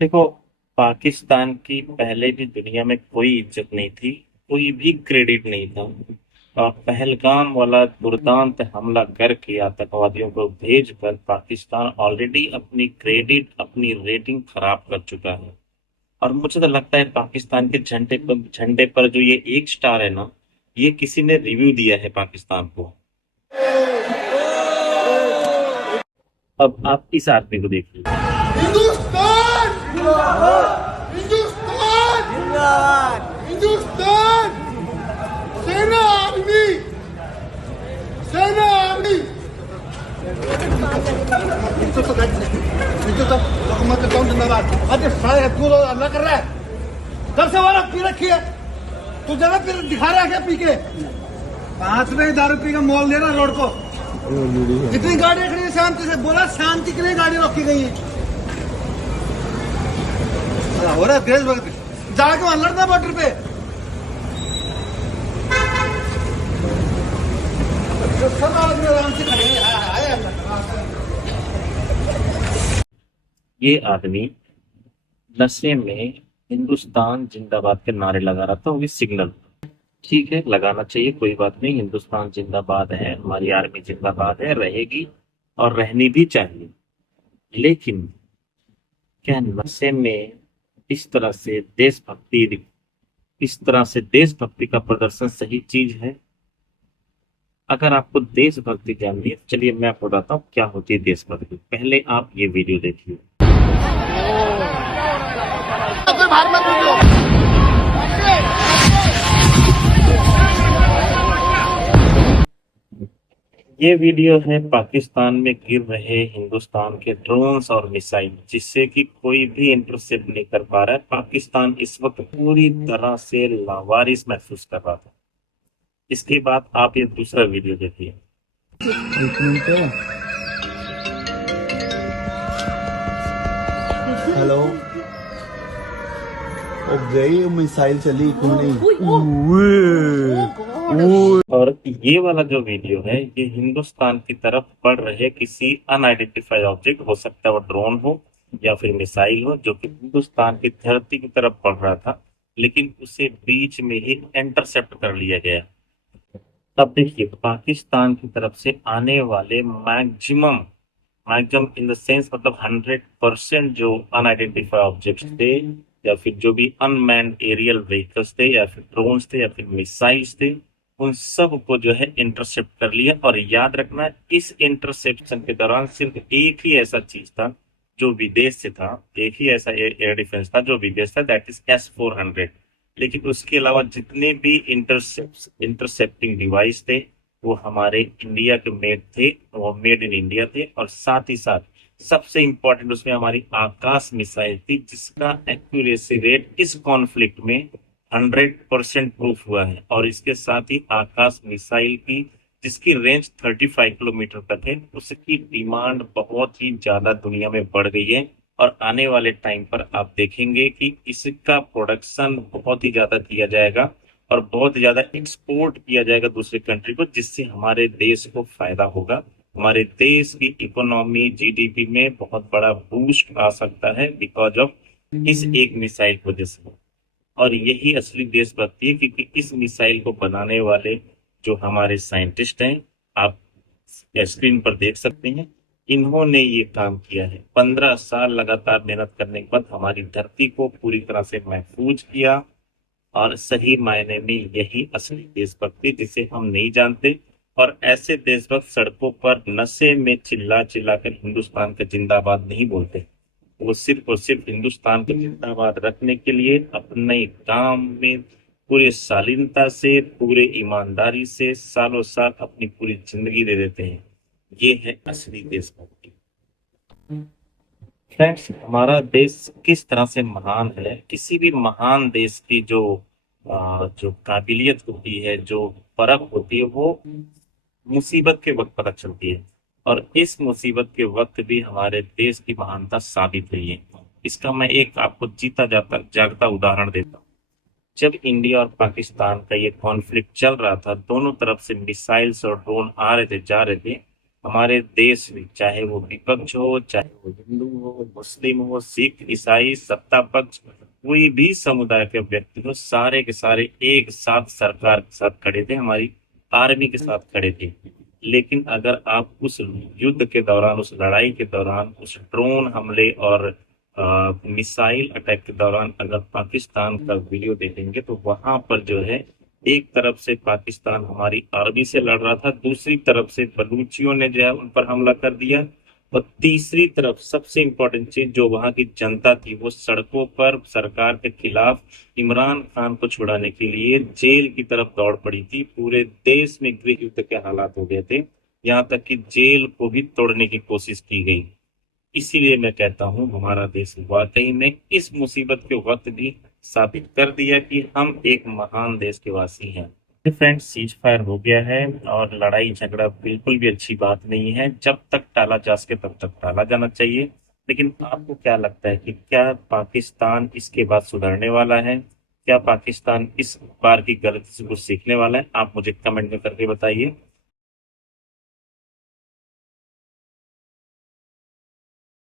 देखो, पाकिस्तान की पहले भी दुनिया में कोई इज्जत नहीं थी, कोई भी क्रेडिट नहीं था। और पहलगाम वाला दुर्दांत हमला करके आतंकवादियों को भेजकर पाकिस्तान ऑलरेडी अपनी क्रेडिट, अपनी रेटिंग खराब कर चुका है। और मुझे तो लगता है पाकिस्तान के झंडे पर जो ये एक स्टार है ना, ये किसी ने रिव्यू दिया है पाकिस्तान को। अब आप इस आदमी को देखिए। हिंदुस्तान हिंदुस्तान हिंदुस्तान सेना आर्मी सेना आर्मी हुकूमत का कौन जिंदाबाद। अरे सारे तू लोग अल्लाह कर रहा है, कब से वाला पी रखी है तू, जरा पी दिखा रहा है क्या पी के। 5 रुपए दारू पी का मोल दे रहा रोड को। कितनी गाड़ियां खड़ी है शांति से, बोला शांति के लिए गाड़ी रोकी गई है। हो रहा है देशभक्ति, जाके वहां लड़ना बॉर्डर पे। तो सब आदमी आराम से खड़े हैं। आए अल्लाह। ये आदमी नशे में हिंदुस्तान जिंदाबाद के नारे लगा रहा था, वो भी सिग्नल। ठीक है, लगाना चाहिए, कोई बात नहीं। हिंदुस्तान जिंदाबाद है, हमारी आर्मी जिंदाबाद है, रहेगी और रहनी भी चाहिए। लेकिन क्या नशे में इस तरह से देशभक्ति का प्रदर्शन सही चीज है? अगर आपको देशभक्ति जाननी है, चलिए मैं आपको बताता हूँ क्या होती है देशभक्ति। पहले आप ये वीडियो देखिए। ये वीडियो है पाकिस्तान में गिर रहे हिंदुस्तान के ड्रोन्स और मिसाइल, जिससे कि कोई भी इंटरसेप्ट नहीं कर पा रहा है। पाकिस्तान इस वक्त पूरी तरह से लावारिस महसूस कर रहा था। इसके बाद आप ये दूसरा वीडियो देखिए। हेलो। ओ गई मिसाइल चली क्यों नहीं। और ये वाला जो वीडियो है, ये हिंदुस्तान की तरफ बढ़ रहे किसी अनआइडेंटिफाइड ऑब्जेक्ट, हो सकता है वो ड्रोन हो या फिर मिसाइल हो, जो कि हिंदुस्तान की धरती की तरफ बढ़ रहा था, लेकिन उसे बीच में ही इंटरसेप्ट कर लिया गया। अब देखिए, पाकिस्तान की तरफ से आने वाले maximum maximum in the sense, मतलब 100% जो अनआइडेंटिफाइड ऑब्जेक्ट्स थे, या फिर जो भी अनमैन्ड एरियल व्हीकल्स थे, या फिर ड्रोन्स थे, या फिर मिसाइल्स थे, उन सब को जो है इंटरसेप्ट कर लिया। और याद रखना, इस इंटरसेप्शन के दौरान सिर्फ एक ही ऐसा चीज था जो विदेश से था, एक ही ऐसा एयर डिफेंस था जो विदेश था, दैट इज S-400। लेकिन उसके अलावा जितने भी इंटरसेप्टिंग डिवाइस थे, वो हमारे इंडिया के मेड थे, वो मेड इन इंडिया थे। और साथ ही साथ सबसे इंपॉर्टेंट उसमें हमारी आकाश मिसाइल थी, जिसका एक्यूरेसी रेट इस कॉन्फ्लिक्ट में 100% प्रूफ हुआ है। और इसके साथ ही आकाश मिसाइल की, जिसकी रेंज 35 किलोमीटर तक है, उसकी डिमांड बहुत ही ज्यादा दुनिया में बढ़ गई है। और आने वाले टाइम पर आप देखेंगे कि इसका प्रोडक्शन बहुत ही ज्यादा किया जाएगा और बहुत ज्यादा एक्सपोर्ट किया जाएगा दूसरे कंट्री को, जिससे हमारे देश को फायदा होगा। हमारे देश की इकोनॉमी, जीडीपी में बहुत बड़ा बूस्ट आ सकता है बिकॉज ऑफ इस एक मिसाइल की वजह से। और यही असली देशभक्ति है, क्योंकि इस मिसाइल को बनाने वाले जो हमारे साइंटिस्ट हैं, आप स्क्रीन पर देख सकते हैं, इन्होंने ये काम किया है। 15 साल लगातार मेहनत करने के बाद हमारी धरती को पूरी तरह से महफूज किया। और सही मायने में यही असली देशभक्ति, जिसे हम नहीं जानते। और ऐसे देशभक्त सड़कों पर नशे में चिल्ला चिल्ला कर हिंदुस्तान का जिंदाबाद नहीं बोलते, वो सिर्फ और सिर्फ हिंदुस्तान को जिंदाबाद रखने के लिए अपने काम में पूरे शालीनता से, पूरे ईमानदारी से सालों साल अपनी पूरी जिंदगी दे देते हैं। ये है असली देशभक्ति। फ्रेंड्स, हमारा देश किस तरह से महान है, किसी भी महान देश की जो काबिलियत होती है, जो परख होती है, वो मुसीबत के वक्त पता चलती है। और इस मुसीबत के वक्त भी हमारे देश की महानता साबित हुई है। इसका मैं एक आपको जीता जाता जागता उदाहरण देता हूँ। जब इंडिया और पाकिस्तान का ये कॉन्फ्लिक्ट चल रहा था, दोनों तरफ से मिसाइल्स और ड्रोन आ रहे थे, जा रहे थे, हमारे देश में, चाहे वो विपक्ष हो, चाहे वो हिंदू हो, मुस्लिम हो, सिख, ईसाई, सत्ता पक्ष, कोई भी समुदाय के व्यक्ति हो, सारे के सारे एक साथ सरकार के साथ खड़े थे, हमारी आर्मी के साथ खड़े थे। लेकिन अगर आप उस युद्ध के दौरान, उस लड़ाई के दौरान, उस ड्रोन हमले और मिसाइल अटैक के दौरान अगर पाकिस्तान का वीडियो देखेंगे, तो वहां पर जो है एक तरफ से पाकिस्तान हमारी आर्मी से लड़ रहा था, दूसरी तरफ से बलूचियों ने जो है उन पर हमला कर दिया, और तीसरी तरफ सबसे इम्पोर्टेंट चीज, जो वहां की जनता थी वो सड़कों पर सरकार के खिलाफ इमरान खान को छुड़ाने के लिए जेल की तरफ दौड़ पड़ी थी। पूरे देश में गृह युद्ध के हालात हो गए थे, यहाँ तक कि जेल को भी तोड़ने की कोशिश की गई। इसीलिए मैं कहता हूँ हमारा देश वाकई में इस मुसीबत के वक्त भी साबित कर दिया कि हम एक महान देश के वासी हैं। फ्रेंड्स, सीज फायर हो गया है और लड़ाई झगड़ा बिल्कुल भी अच्छी बात नहीं है। जब तक टाला जा सके तब तक टाला जाना चाहिए। लेकिन आपको क्या लगता है कि क्या पाकिस्तान इसके बाद सुधरने वाला है? क्या पाकिस्तान इस बार की गलती से कुछ सीखने वाला है? आप मुझे कमेंट में करके बताइए।